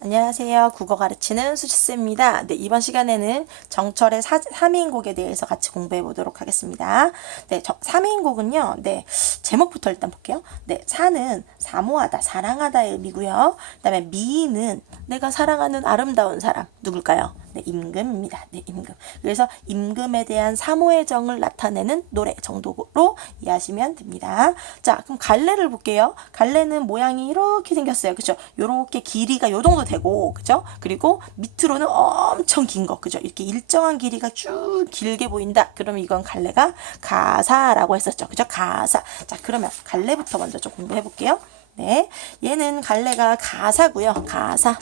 안녕하세요. 국어 가르치는 수지쌤입니다. 네, 이번 시간에는 정철의 3인곡에 대해서 같이 공부해 보도록 하겠습니다. 네, 3인곡은요, 네, 제목부터 일단 볼게요. 네, 사는 사모하다, 사랑하다의 의미고요. 그 다음에 미는 내가 사랑하는 아름다운 사람, 누굴까요? 네, 임금입니다. 네, 임금. 그래서 임금에 대한 사모의 정을 나타내는 노래 정도로 이해하시면 됩니다. 자, 그럼 갈래를 볼게요. 갈래는 모양이 이렇게 생겼어요. 그죠? 요렇게 길이가 요 정도 되고, 그죠? 그리고 밑으로는 엄청 긴 거, 그죠? 이렇게 일정한 길이가 쭉 길게 보인다. 그러면 이건 갈래가 가사라고 했었죠. 그죠? 가사. 자, 그러면 갈래부터 먼저 좀 공부해 볼게요. 네. 얘는 갈래가 가사고요. 가사.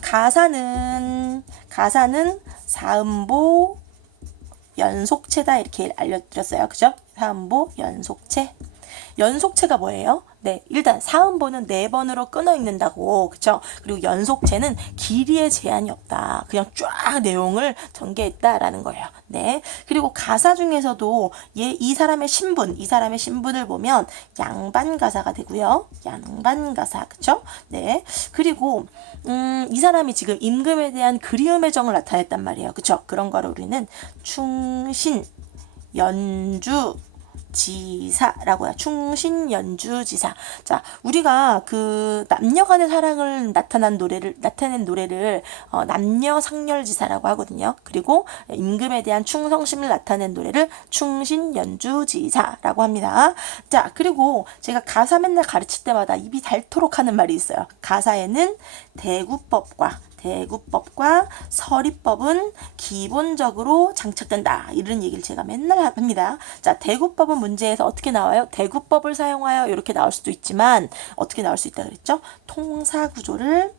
가사는 사음보 연속체다 이렇게 알려드렸어요. 그죠? 사음보 연속체. 연속체가 뭐예요? 네, 일단 사음보는 4번으로 끊어 읽는다고, 그쵸? 그리고 연속체는 길이에 제한이 없다. 그냥 쫙 내용을 전개했다라는 거예요. 네. 그리고 가사 중에서도 이 사람의 신분을 보면 양반가사가 되고요. 양반가사, 그쵸? 네. 그리고 이 사람이 지금 임금에 대한 그리움의 정을 나타냈단 말이에요. 그쵸? 그런 거를 우리는 충신, 연주, 지사라고 해요. 충신연주지사. 자, 우리가 그 남녀 간의 사랑을 나타낸 노래를 남녀상렬지사라고 하거든요. 그리고 임금에 대한 충성심을 나타낸 노래를 충신연주지사라고 합니다. 자, 그리고 제가 가사 맨날 가르칠 때마다 입이 닳도록 하는 말이 있어요. 가사에는 대구법과 서리법은 기본적으로 장착된다. 이런 얘기를 제가 맨날 합니다. 자, 대구법은 문제에서 어떻게 나와요? 대구법을 사용하여 이렇게 나올 수도 있지만 어떻게 나올 수 있다 그랬죠? 통사구조를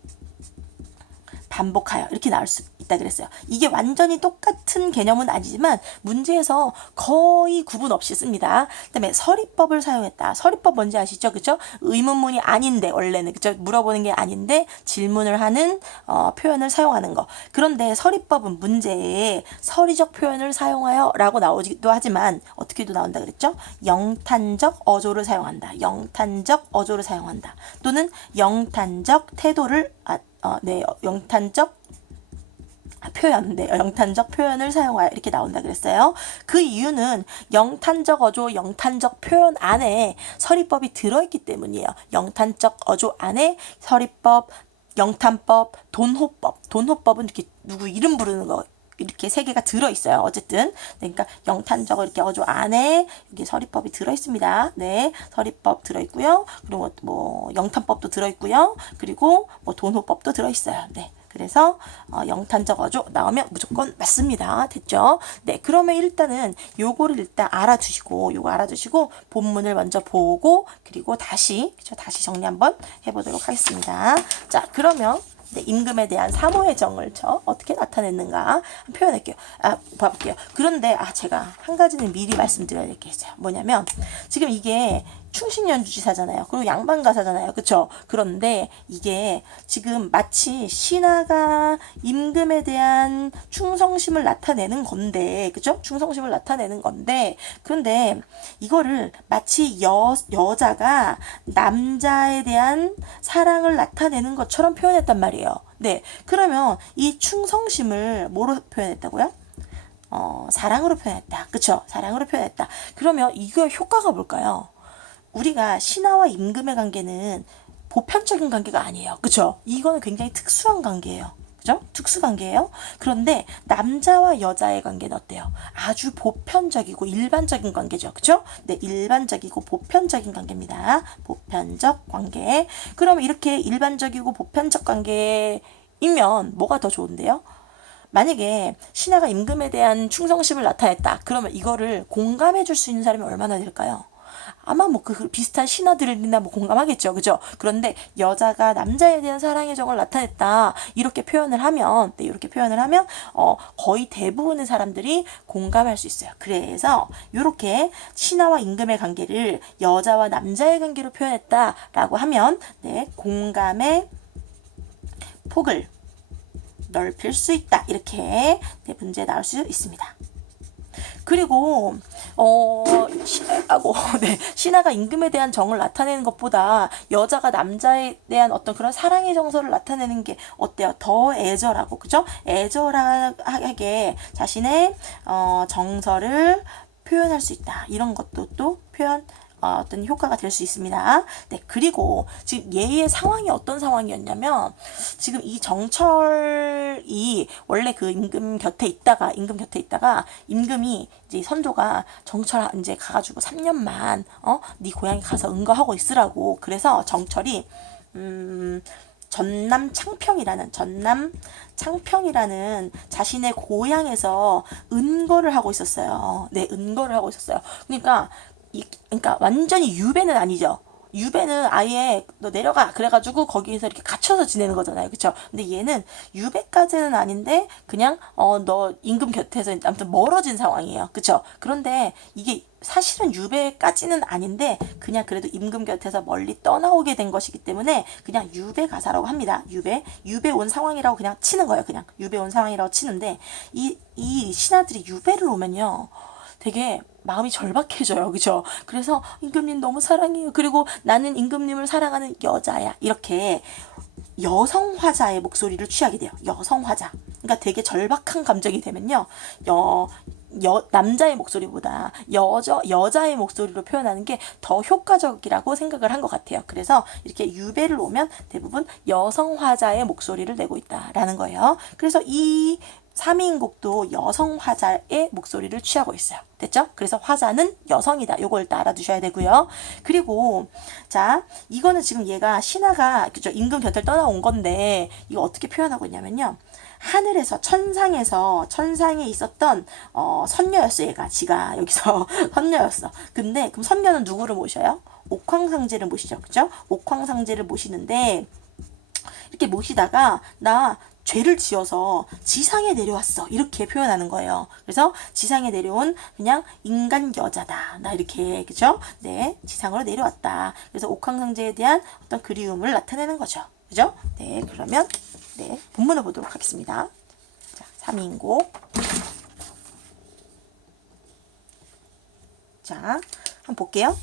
반복하여 이렇게 나올 수 있다 그랬어요. 이게 완전히 똑같은 개념은 아니지만 문제에서 거의 구분 없이 씁니다. 그다음에 서리법을 사용했다. 서리법 뭔지 아시죠? 그죠? 의문문이 아닌데 원래는 그죠? 물어보는 게 아닌데 질문을 하는 표현을 사용하는 거. 그런데 서리법은 문제에 서리적 표현을 사용하여라고 나오기도 하지만 어떻게도 나온다 그랬죠? 영탄적 어조를 사용한다. 영탄적 어조를 사용한다. 또는 영탄적 태도를 영탄적 표현을 사용하여 이렇게 나온다 그랬어요. 그 이유는 영탄적 어조, 영탄적 표현 안에 서리법이 들어있기 때문이에요. 영탄적 어조 안에 서리법, 영탄법, 돈호법은 이렇게 누구 이름 부르는 거 이렇게 3개가 들어있어요. 어쨌든 그러니까 영탄적 이렇게 어조 안에 여기 서리법이 들어있습니다. 네, 서리법 들어있고요. 그리고 뭐 영탄법도 들어있고요. 그리고 뭐 돈호법도 들어있어요. 네. 그래서 영탄적 어조 나오면 무조건 맞습니다. 됐죠? 네, 그러면 일단은 요거를 일단 알아두시고 본문을 먼저 보고 그리고 다시 정리 한번 해보도록 하겠습니다. 자, 그러면 네, 임금에 대한 사모의 정을 어떻게 나타냈는가 봐볼게요. 그런데 제가 한 가지는 미리 말씀드려야 될 게 있어요. 뭐냐면 지금 이게 충신연주지사잖아요. 그리고 양반가사잖아요. 그쵸? 그런데 이게 지금 마치 신하가 임금에 대한 충성심을 나타내는 건데, 그쵸? 충성심을 나타내는 건데, 그런데 이거를 마치 여자가 남자에 대한 사랑을 나타내는 것처럼 표현했단 말이에요. 네. 그러면 이 충성심을 뭐로 표현했다고요? 사랑으로 표현했다. 그쵸? 사랑으로 표현했다. 그러면 이거 효과가 뭘까요? 우리가 신하와 임금의 관계는 보편적인 관계가 아니에요. 그쵸? 이거는 굉장히 특수한 관계예요. 그죠? 특수관계예요. 그런데 남자와 여자의 관계는 어때요? 아주 보편적이고 일반적인 관계죠. 그죠? 네, 일반적이고 보편적인 관계입니다. 보편적 관계. 그럼 이렇게 일반적이고 보편적 관계이면 뭐가 더 좋은데요? 만약에 신하가 임금에 대한 충성심을 나타냈다. 그러면 이거를 공감해 줄 수 있는 사람이 얼마나 될까요? 아마 뭐 그 비슷한 신하들이나 뭐 공감하겠죠. 그죠? 그런데 여자가 남자에 대한 사랑의 정을 나타냈다. 이렇게 표현을 하면 거의 대부분의 사람들이 공감할 수 있어요. 그래서 이렇게 신하와 임금의 관계를 여자와 남자의 관계로 표현했다라고 하면 네, 공감의 폭을 넓힐 수 있다. 이렇게 네, 문제에 나올 수 있습니다. 그리고 네, 신하가 임금에 대한 정을 나타내는 것보다 여자가 남자에 대한 어떤 그런 사랑의 정서를 나타내는 게 어때요? 더 애절하고, 그죠? 애절하게 자신의 정서를 표현할 수 있다. 이런 것도 또 어떤 효과가 될 수 있습니다. 네, 그리고 지금 얘의 상황이 어떤 상황이었냐면, 지금 이 정철이 원래 그 임금 곁에 있다가 임금이 이제 선조가 정철 이제 가가지고 3년만 네 고향에 가서 은거하고 있으라고. 그래서 정철이 전남 창평이라는 자신의 고향에서 은거를 하고 있었어요. 네, 은거를 하고 있었어요. 그러니까 완전히 유배는 아니죠. 유배는 아예 너 내려가 그래가지고 거기에서 이렇게 갇혀서 지내는 거잖아요, 그렇죠? 근데 얘는 유배까지는 아닌데 그냥 너 임금 곁에서 아무튼 멀어진 상황이에요, 그렇죠? 그런데 이게 사실은 유배까지는 아닌데 그냥 그래도 임금 곁에서 멀리 떠나오게 된 것이기 때문에 그냥 유배 가사라고 합니다. 유배 온 상황이라고 그냥 치는 거예요. 그냥 유배 온 상황이라고 치는데 이 신하들이 유배를 오면요, 되게 마음이 절박해져요. 그죠? 그래서 임금님 너무 사랑해요. 그리고 나는 임금님을 사랑하는 여자야. 이렇게 여성화자의 목소리를 취하게 돼요. 여성화자. 그러니까 되게 절박한 감정이 되면요, 남자의 목소리보다 여자의 목소리로 표현하는 게 더 효과적이라고 생각을 한 것 같아요. 그래서 이렇게 유배를 오면 대부분 여성화자의 목소리를 내고 있다라는 거예요. 그래서 이 3인곡도 여성 화자의 목소리를 취하고 있어요. 됐죠? 그래서 화자는 여성이다. 요걸 일단 알아두셔야 되고요. 그리고 자, 이거는 지금 얘가 신하가 그죠? 임금 곁을 떠나온 건데 이거 어떻게 표현하고 있냐면요, 하늘에서 천상에 있었던 선녀였어. 얘가 지가 여기서 선녀였어. 근데 그럼 선녀는 누구를 모셔요? 옥황상제를 모시죠. 그죠? 옥황상제를 모시는데 이렇게 모시다가 나 죄를 지어서 지상에 내려왔어. 이렇게 표현하는 거예요. 그래서 지상에 내려온 그냥 인간 여자다. 나 이렇게, 그죠? 네, 지상으로 내려왔다. 그래서 옥황상제에 대한 어떤 그리움을 나타내는 거죠. 그죠? 네, 그러면 네, 본문을 보도록 하겠습니다. 자, 3인곡. 자, 한번 볼게요.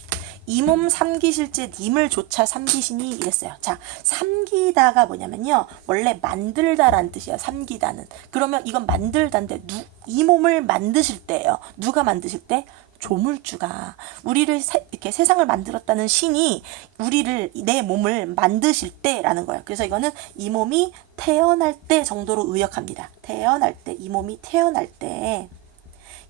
이 몸 삼기실제 님을 조차 삼기시니 이랬어요. 자, 삼기다가 뭐냐면요, 원래 만들다라는 뜻이에요. 삼기다는. 그러면 이건 만들다인데 이 몸을 만드실 때예요. 누가 만드실 때? 조물주가 우리를 이렇게 세상을 만들었다는 신이 내 몸을 만드실 때라는 거예요. 그래서 이거는 이 몸이 태어날 때 정도로 의역합니다. 태어날 때, 이 몸이 태어날 때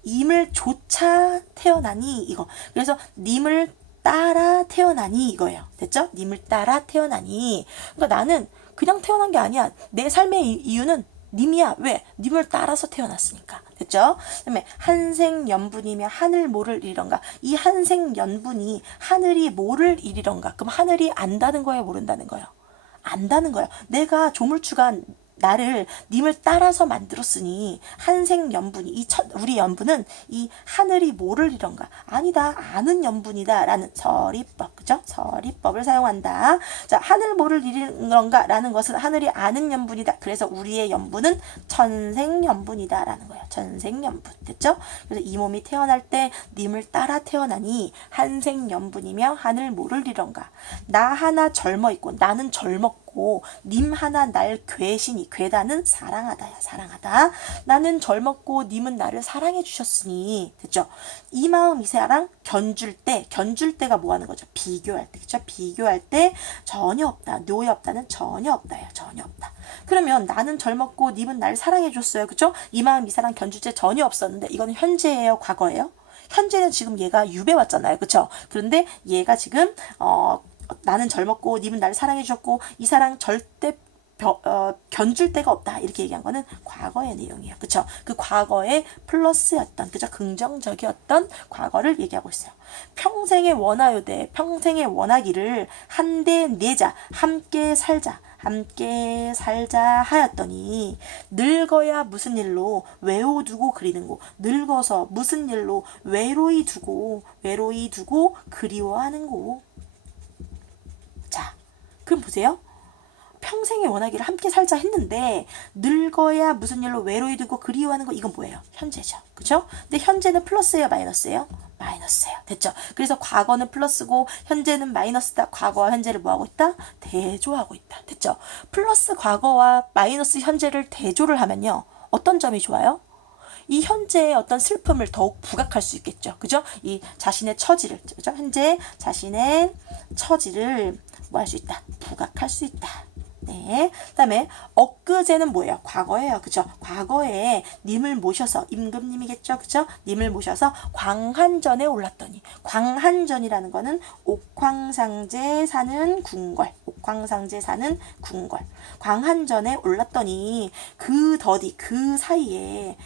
임을 조차 태어나니 이거. 그래서 님을 따라 태어나니 이거예요. 됐죠? 님을 따라 태어나니. 그러니까 나는 그냥 태어난 게 아니야. 내 삶의 이유는 님이야. 왜? 님을 따라서 태어났으니까. 됐죠? 그다음에 한생연분이며 하늘 모를 이리런가. 이 한생연분이 하늘이 모를 이리런가. 그럼 하늘이 안다는 거예요, 모른다는 거예요? 안다는 거예요. 내가 조물주가 나를 님을 따라서 만들었으니 한생연분이 우리 연분은 이 하늘이 모를 이런가, 아니다, 아는 연분이다 라는 서리법, 그죠? 서리법을 사용한다. 자, 하늘 모를 이런가 라는 것은 하늘이 아는 연분이다. 그래서 우리의 연분은 천생연분이다 라는 거예요. 천생연분. 됐죠? 그래서 이 몸이 태어날 때 님을 따라 태어나니 한생연분이며 하늘 모를 이런가. 나 하나 젊어 있고, 나는 젊었고 님 하나 날 괴시니, 괴다는 사랑하다야. 사랑하다. 나는 젊었고 님은 나를 사랑해 주셨으니. 됐죠? 이 마음 이 사랑 견줄 때가 뭐 하는 거죠? 비교할 때. 그쵸? 비교할 때 전혀 없다. 노예 없다는 전혀 없다야. 전혀 없다. 그러면 나는 젊었고 님은 나를 사랑해 줬어요. 그쵸? 이 마음 이 사랑 견줄 때 전혀 없었는데 이거는 현재예요, 과거예요? 현재는 지금 얘가 유배 왔잖아요. 그쵸? 그런데 얘가 지금 나는 젊었고 님은 나를 사랑해 주셨고 이 사랑 절대 견줄 데가 없다. 이렇게 얘기한 거는 과거의 내용이에요. 그쵸? 그 과거의 플러스였던, 그죠? 긍정적이었던 과거를 얘기하고 있어요. 평생의 원하요대, 평생의 원하기를 한데 내자, 함께 살자 하였더니 늙어야 무슨 일로 외워두고 그리는고. 늙어서 무슨 일로 외로이 두고 그리워하는고. 자, 그럼 보세요. 평생의 원하기를 함께 살자 했는데 늙어야 무슨 일로 외로이 되고 그리워하는 거 이건 뭐예요? 현재죠. 그죠? 근데 현재는 플러스예요, 마이너스예요? 마이너스예요. 됐죠? 그래서 과거는 플러스고 현재는 마이너스다. 과거와 현재를 뭐하고 있다? 대조하고 있다. 됐죠? 플러스 과거와 마이너스 현재를 대조를 하면요. 어떤 점이 좋아요? 이 현재의 어떤 슬픔을 더욱 부각할 수 있겠죠. 그죠? 이 자신의 처지를, 그죠? 현재 자신의 처지를 뭐 할 수 있다? 부각할 수 있다. 네. 그 다음에 엊그제는 뭐예요? 과거예요. 그죠? 과거에 님을 모셔서, 임금님이겠죠? 그죠? 님을 모셔서 광한전에 올랐더니, 광한전이라는 거는 옥황상제 사는 궁궐, 옥황상제 사는 궁궐. 광한전에 올랐더니 그 더디, 그 사이에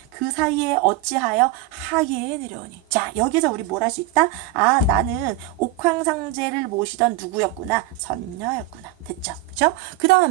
어찌하여 하계에 내려오니. 자, 여기서 우리 뭘 할 수 있다? 아, 나는 옥황상제를 모시던 누구였구나? 선녀였구나. 됐죠? 그죠? 그 다음에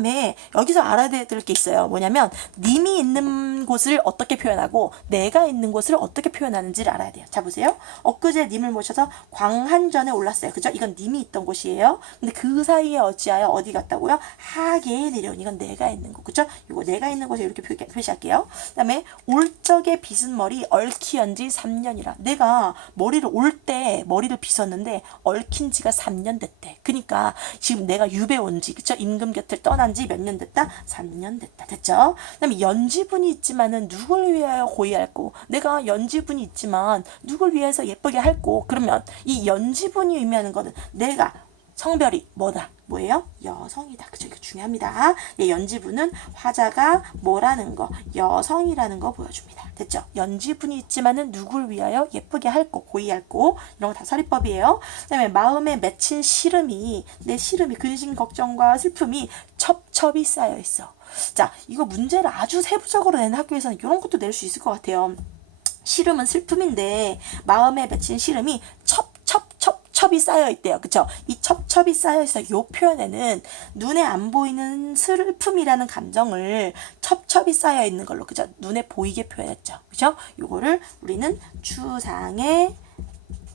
여기서 알아야 될 게 있어요. 뭐냐면 님이 있는 곳을 어떻게 표현하고 내가 있는 곳을 어떻게 표현하는지를 알아야 돼요. 자, 보세요. 엊그제 님을 모셔서 광한전에 올랐어요. 그죠? 이건 님이 있던 곳이에요. 근데 그 사이에 어찌하여 어디 갔다고요? 하계에 내려오니. 이건 내가 있는 곳. 그죠? 이거 내가 있는 곳에 이렇게 표시할게요. 그 다음에 올 적에 빗은 머리 얽히연 지 3년이라. 내가 머리를 올 때 머리를 빗었는데 얽힌 지가 3년 됐대. 그러니까 지금 내가 유배 온 지, 그쵸? 임금 곁을 떠난 지 몇 년 됐다? 3년 됐다. 됐죠? 그 다음에 연지분이 있지만은 누굴 위하여 고이할꼬? 내가 연지분이 있지만 누굴 위해서 예쁘게 할꼬? 그러면 이 연지분이 의미하는 거는 내가 성별이 뭐다? 뭐예요? 여성이다. 그죠? 이거 중요합니다. 예, 연지분은 화자가 뭐라는 거, 여성이라는 거 보여줍니다. 됐죠? 연지분이 있지만은 누굴 위하여 예쁘게 할 거, 고이할 거, 이런 거 다 서리법이에요. 그 다음에 마음에 맺힌 시름이, 내 시름이, 근심, 걱정과 슬픔이 첩첩이 쌓여 있어. 자, 이거 문제를 아주 세부적으로 내는 학교에서는 이런 것도 낼 수 있을 것 같아요. 시름은 슬픔인데 마음에 맺힌 시름이 첩첩이 쌓여 있대요. 그쵸? 이 첩첩이 쌓여 있어. 요 표현에는 눈에 안 보이는 슬픔이라는 감정을 첩첩이 쌓여 있는 걸로, 그죠? 눈에 보이게 표현했죠. 그죠? 요거를 우리는 추상의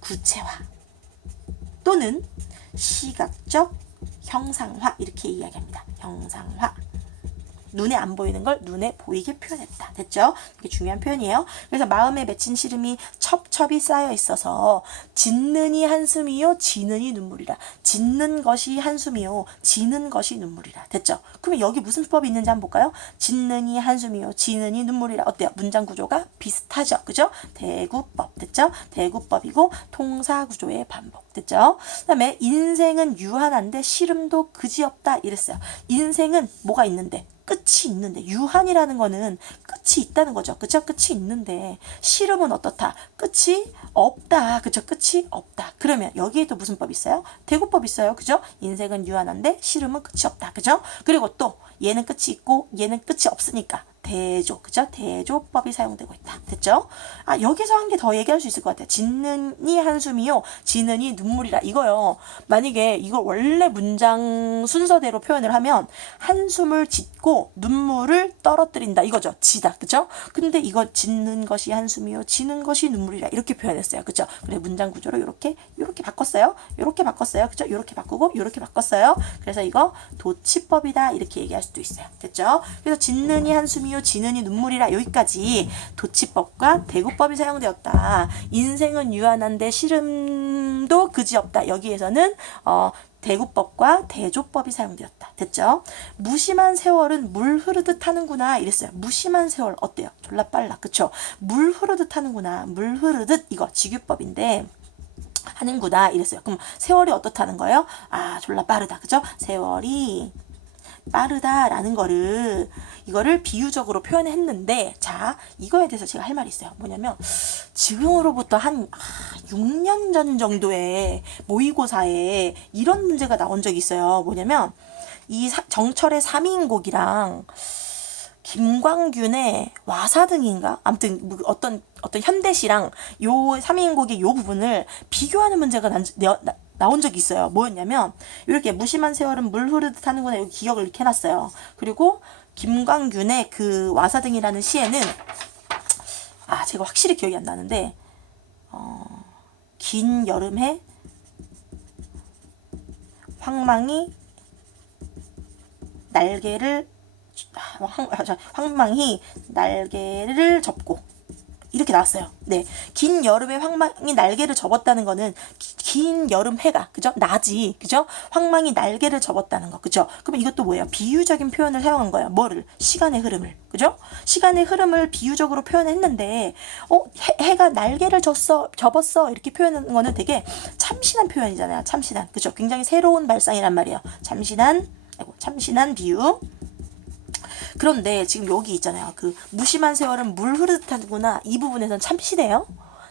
구체화 또는 시각적 형상화 이렇게 이야기합니다. 형상화. 눈에 안 보이는 걸 눈에 보이게 표현했다. 됐죠? 이게 중요한 표현이에요. 그래서 마음에 맺힌 시름이 첩첩이 쌓여 있어서 짓는이 한숨이요 지는이 눈물이라. 짓는 것이 한숨이요 지는 것이 눈물이라. 됐죠? 그러면 여기 무슨 수법이 있는지 한번 볼까요? 짓는이 한숨이요 지는이 눈물이라. 어때요? 문장 구조가 비슷하죠? 그죠? 대구법. 됐죠? 대구법이고 통사 구조의 반복. 됐죠? 그 다음에 인생은 유한한데 시름도 그지없다 이랬어요. 인생은 뭐가 있는데? 끝이 있는데, 유한이라는 거는 끝이 있다는 거죠. 그쵸? 끝이 있는데 시름은 어떻다? 끝이 없다. 그쵸? 끝이 없다. 그러면 여기에도 무슨 법 있어요? 대구법 있어요. 그죠? 인생은 유한한데 시름은 끝이 없다. 그죠? 그리고 또 얘는 끝이 있고 얘는 끝이 없으니까 대조, 그죠? 대조법이 사용되고 있다. 됐죠? 아, 여기서 한 개 더 얘기할 수 있을 것 같아요. 짓는이 한숨이요, 지는이 눈물이라. 이거요. 만약에 이걸 원래 문장 순서대로 표현을 하면 한숨을 짓고 눈물을 떨어뜨린다. 이거죠. 지다. 그죠? 근데 이거 짓는 것이 한숨이요, 지는 것이 눈물이라. 이렇게 표현했어요. 그죠? 그래, 문장 구조로 이렇게 바꿨어요. 이렇게 바꿨어요. 그죠? 이렇게 바꾸고 이렇게 바꿨어요. 그래서 이거 도치법이다. 이렇게 얘기할 수도 있어요. 됐죠? 그래서 짓는이 한숨이 지는이 눈물이라. 여기까지 도치법과 대구법이 사용되었다. 인생은 유한한데 시름도 그지없다. 여기에서는 대구법과 대조법이 사용되었다. 됐죠? 무심한 세월은 물 흐르듯 하는구나 이랬어요. 무심한 세월 어때요? 졸라 빨라. 그쵸? 물 흐르듯 하는구나. 물 흐르듯 이거 직유법인데 하는구나 이랬어요. 그럼 세월이 어떻다는 거예요? 아, 졸라 빠르다. 그죠? 세월이 빠르다라는 이거를 비유적으로 표현했는데, 자, 이거에 대해서 제가 할 말이 있어요. 뭐냐면 지금으로부터 한 6년 전 정도의 모의고사에 이런 문제가 나온 적이 있어요. 뭐냐면 이 정철의 3인곡이랑 김광균의 와사등인가? 아무튼 어떤 현대시랑 요 3인곡의 요 부분을 비교하는 문제가 나온 적이 있어요. 뭐였냐면 이렇게 무심한 세월은 물 흐르듯 하는구나. 여기 기억을 이렇게 해놨어요. 그리고 김광균의 그 와사등이라는 시에는 제가 확실히 기억이 안 나는데 긴 여름에 황망이 황망히 날개를 접고 이렇게 나왔어요. 네, 긴 여름에 황망이 날개를 접었다는 거는 긴 여름 해가 그죠? 낮이 그죠? 황망이 날개를 접었다는 거 그죠? 그러면 이것도 뭐예요? 비유적인 표현을 사용한 거예요. 뭐를? 시간의 흐름을 그죠? 시간의 흐름을 비유적으로 표현했는데 해가 날개를 접었어 이렇게 표현하는 거는 되게 참신한 표현이잖아요. 참신한 그죠? 굉장히 새로운 발상이란 말이에요. 참신한 비유. 그런데 지금 여기 있잖아요. 그 무심한 세월은 물 흐르듯 하는구나. 이 부분에선 참신해요.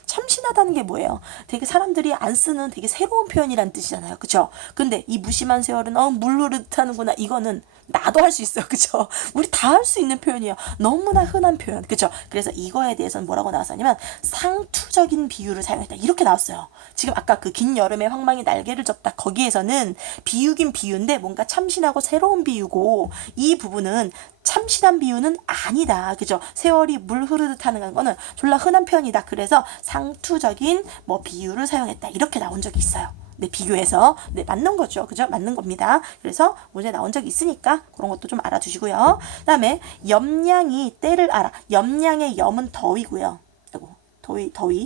참신하다는 게 뭐예요? 되게 사람들이 안 쓰는 되게 새로운 표현이란 뜻이잖아요. 그쵸? 근데 이 무심한 세월은 물 흐르듯 하는구나. 이거는 나도 할 수 있어요. 그쵸? 우리 다 할 수 있는 표현이에요. 너무나 흔한 표현. 그쵸? 그래서 이거에 대해서는 뭐라고 나왔냐면 상투적인 비유를 사용했다. 이렇게 나왔어요. 지금 아까 그 긴 여름에 황망이 날개를 접다. 거기에서는 비유긴 비유인데 뭔가 참신하고 새로운 비유고 이 부분은 참신한 비유는 아니다. 그죠? 세월이 물 흐르듯 하는 거는 졸라 흔한 표현이다. 그래서 상투적인 비유를 사용했다. 이렇게 나온 적이 있어요. 네, 비교해서 맞는 거죠. 그죠? 맞는 겁니다. 그래서 문제 나온 적이 있으니까 그런 것도 좀 알아두시고요. 그다음에 염량이 때를 알아. 염량의 염은 더위고요.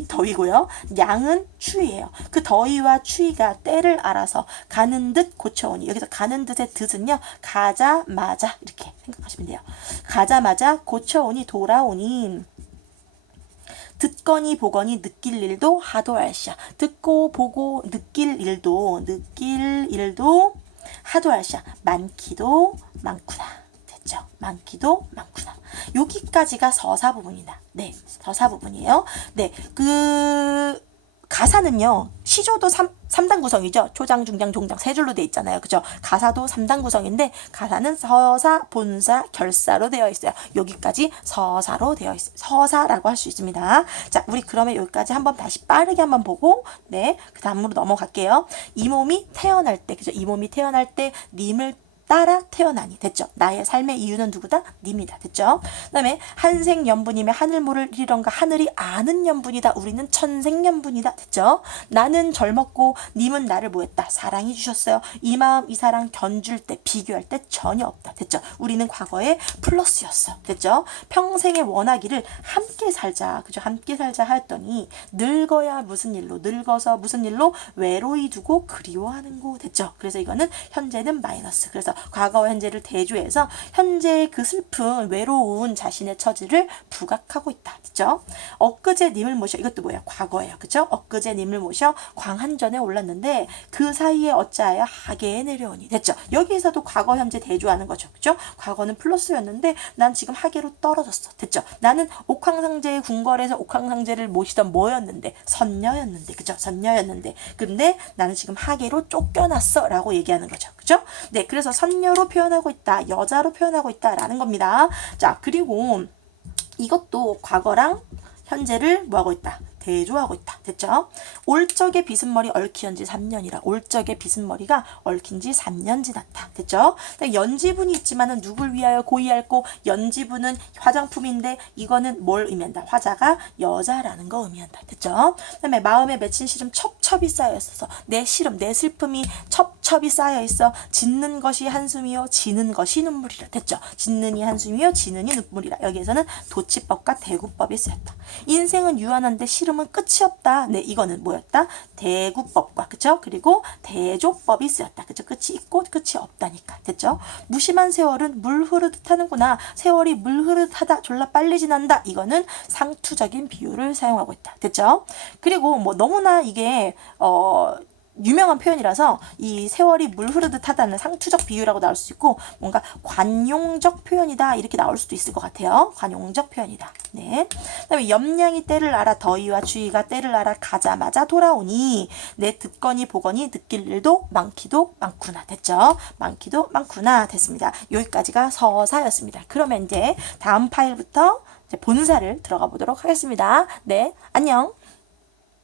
더위고요. 양은 추위예요. 그 더위와 추위가 때를 알아서 가는 듯 고쳐오니 여기서 가는 듯의 듯은요. 가자마자 이렇게 생각하시면 돼요. 가자마자 고쳐오니 돌아오니 듣거니 보거니 느낄 일도 하도할시야. 듣고 보고 느낄 일도 하도할시야. 많기도 많구나. 됐죠? 많기도 많구나. 여기까지가 서사 부분이다. 네, 서사 부분이에요. 네, 가사는요. 시조도 3단 구성이죠. 초장, 중장, 종장 세 줄로 돼 있잖아요. 그죠? 가사도 3단 구성인데 가사는 서사, 본사, 결사로 되어 있어요. 여기까지 서사로 되어 있어요. 서사라고 할 수 있습니다. 자, 우리 그러면 여기까지 한번 다시 빠르게 한번 보고 그 다음으로 넘어갈게요. 이 몸이 태어날 때, 그죠? 이 몸이 태어날 때 님을 따라 태어나니. 됐죠? 나의 삶의 이유는 누구다? 님이다. 됐죠? 그 다음에 한생연분이며 하늘모를 이리런가. 하늘이 아는 연분이다. 우리는 천생연분이다. 됐죠? 나는 젊었고 님은 나를 뭐했다? 사랑해 주셨어요. 이 마음 이 사랑 견줄 때 비교할 때 전혀 없다. 됐죠? 우리는 과거에 플러스였어. 됐죠? 평생의 원하기를 함께 살자. 그죠? 함께 살자 하였더니 늙어야 무슨 일로 늙어서 무슨 일로 외로이 두고 그리워하는 거. 됐죠? 그래서 이거는 현재는 마이너스. 그래서 과거와 현재를 대조해서 현재의 그 슬픈 외로운 자신의 처지를 부각하고 있다. 그죠? 엊그제 님을 모셔. 이것도 뭐야? 과거예요. 그죠? 엊그제 님을 모셔 광한전에 올랐는데 그 사이에 어찌하여 하계에 내려오니. 됐죠? 여기에서도 과거 현재 대조하는 거죠. 그죠? 과거는 플러스였는데 난 지금 하계로 떨어졌어. 됐죠? 나는 옥황상제의 궁궐에서 옥황상제를 모시던 뭐였는데? 선녀였는데. 그죠? 선녀였는데. 근데 나는 지금 하계로 쫓겨났어. 라고 얘기하는 거죠. 그죠? 네, 그래서 선녀로 표현하고 있다. 여자로 표현하고 있다라는 겁니다. 자, 그리고 이것도 과거랑 현재를 뭐하고 있다? 대조하고 있다. 됐죠? 올적의 비스머리 얽힌 지 3년이라. 올적의 비스머리가 얽힌 지 3년 지났다. 됐죠? 연지분이 있지만은 누굴 위하여 고이할고 연지분은 화장품인데 이거는 뭘 의미한다? 화자가 여자라는 거 의미한다. 됐죠? 그다음에 마음에 맺힌 시름 첩첩이 쌓여 있어서 내 시름, 내 슬픔이 첩첩이 쌓여 있어. 짓는 것이 한숨이요 지는 것이 눈물이라. 됐죠? 짓는이 한숨이요 지는이 눈물이라. 여기에서는 도치법과 대구법이 쓰였다. 인생은 유한한데 시름 은 끝이 없다. 네, 이거는 뭐였다? 대구법과 그쵸? 그리고 대조법이 쓰였다. 그쵸? 끝이 있고 끝이 없다니까. 됐죠? 무심한 세월은 물 흐르듯 하는구나. 세월이 물 흐르듯 하다. 졸라 빨리 지난다. 이거는 상투적인 비유를 사용하고 있다. 됐죠? 그리고 너무나 이게 유명한 표현이라서 이 세월이 물 흐르듯 하다는 상투적 비유라고 나올 수 있고 뭔가 관용적 표현이다 이렇게 나올 수도 있을 것 같아요. 관용적 표현이다. 네. 그다음에 염량이 때를 알아. 더위와 추위가 때를 알아 가자마자 돌아오니 내 듣거니 보거니 느낄 일도 많기도 많구나. 됐죠? 많기도 많구나. 됐습니다. 여기까지가 서사였습니다. 그러면 이제 다음 파일부터 이제 본사를 들어가 보도록 하겠습니다. 네. 안녕.